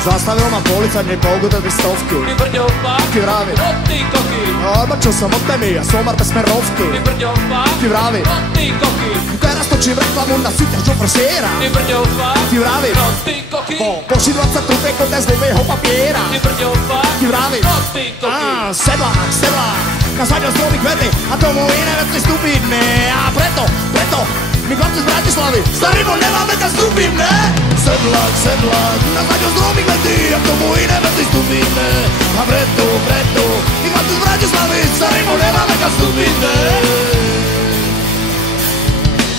Zastavil ma policajt, mi poukutili stovky. Ty brďo fakt, Ty vravi, no ty koky. odbačil som od témy a somar bez smerovky. Ty brďo fakt, Ty vravi, no ty koky. teraz točím reklamu na sítach Joe Frasiera. Ty brďo fakt, Ty vravi, no ty koky. poši 20 trupek od nezlivého papiera. Ty brďo fakt, Ty vravi, no ty koky. sedlák, na zaďo stromy kvety a tomu iné veci stúpiť, ne. A preto, my chlapci z Bratislavy, starý bol nemáme kam stúpiť, ne. Sedlák, na zaďo stromy kvety a tomu iné veci stúpiť, ne. A preto, my chlapci z Bratislavy, starý bol nemáme kam stúpiť, ne.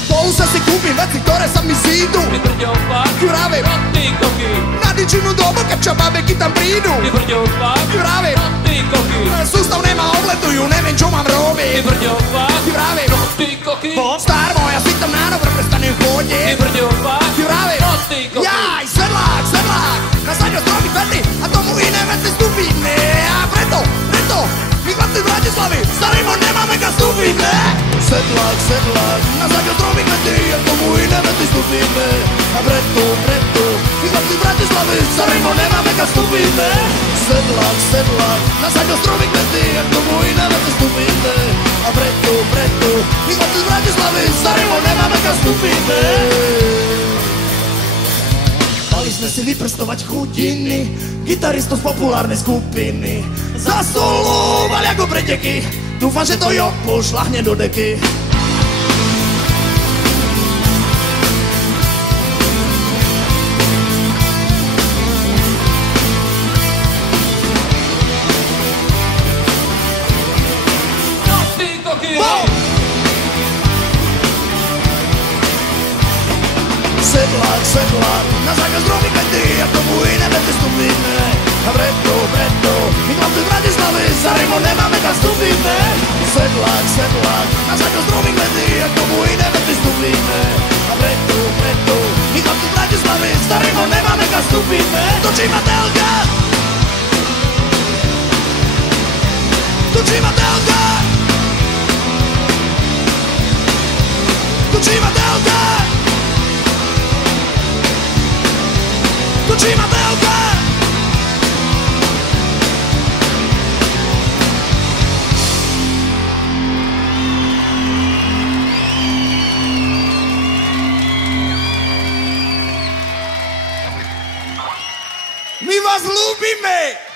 Spolu sa si kúpim veci, ktoré sa mi zídu. Ty brďo fakt, Ty vravi, no ty koky. na dičinu dobu, keď čababeky tam prídu. Ty brďo fakt, Ty vravi, no ty koky. sústav nemá obletujú, neviem čo mám Ty robiť. brďo fakt, Ty vravi, no ty koky. star moja si tam na dobro prestanem Ty chodiť. brďo fakt, Ty vravi, no ty koky. jaj, sedlák, na zaďo stromy kvety a tomu iné veci stúpiť, ne. A preto, my chlapci z Bratislavy, starý mon nemáme kam stúpiť, ne. Sedlák, na zaďo stromy kvety a tomu iné veci stúpiť, ne. A preto, my chlapci z Bratislavy, starý mon nemáme kam stúpiť, ne. Sedlák, na zaďo stromy kvety a tomu iné veci stúpiť, ne. A preto, my chlapci z Bratislavy, starý mon nemáme kam stúpiť, ne. Mali sme si vyprstovať chutiny gitaristov z populárnej skupiny. Zasolovali ako preteky, dúfam, že to Jopo šľahne do deky. No ty koky. Sedlák, na zákaz dromy kvety a tomu iné veci stúpiť, ne. A preto, my chlapci z Bratislavy, starý mon nemáme kam stúpiť, ne. Sedlák, na zákaz dromy kvety a tomu iné veci stúpiť, ne. A preto, my chlapci z Bratislavy, starý mon nemáme kam stúpiť, ne. Točí ma telka, točí ma telka, točí ma telka, točí ma telka. My vás ľúbime!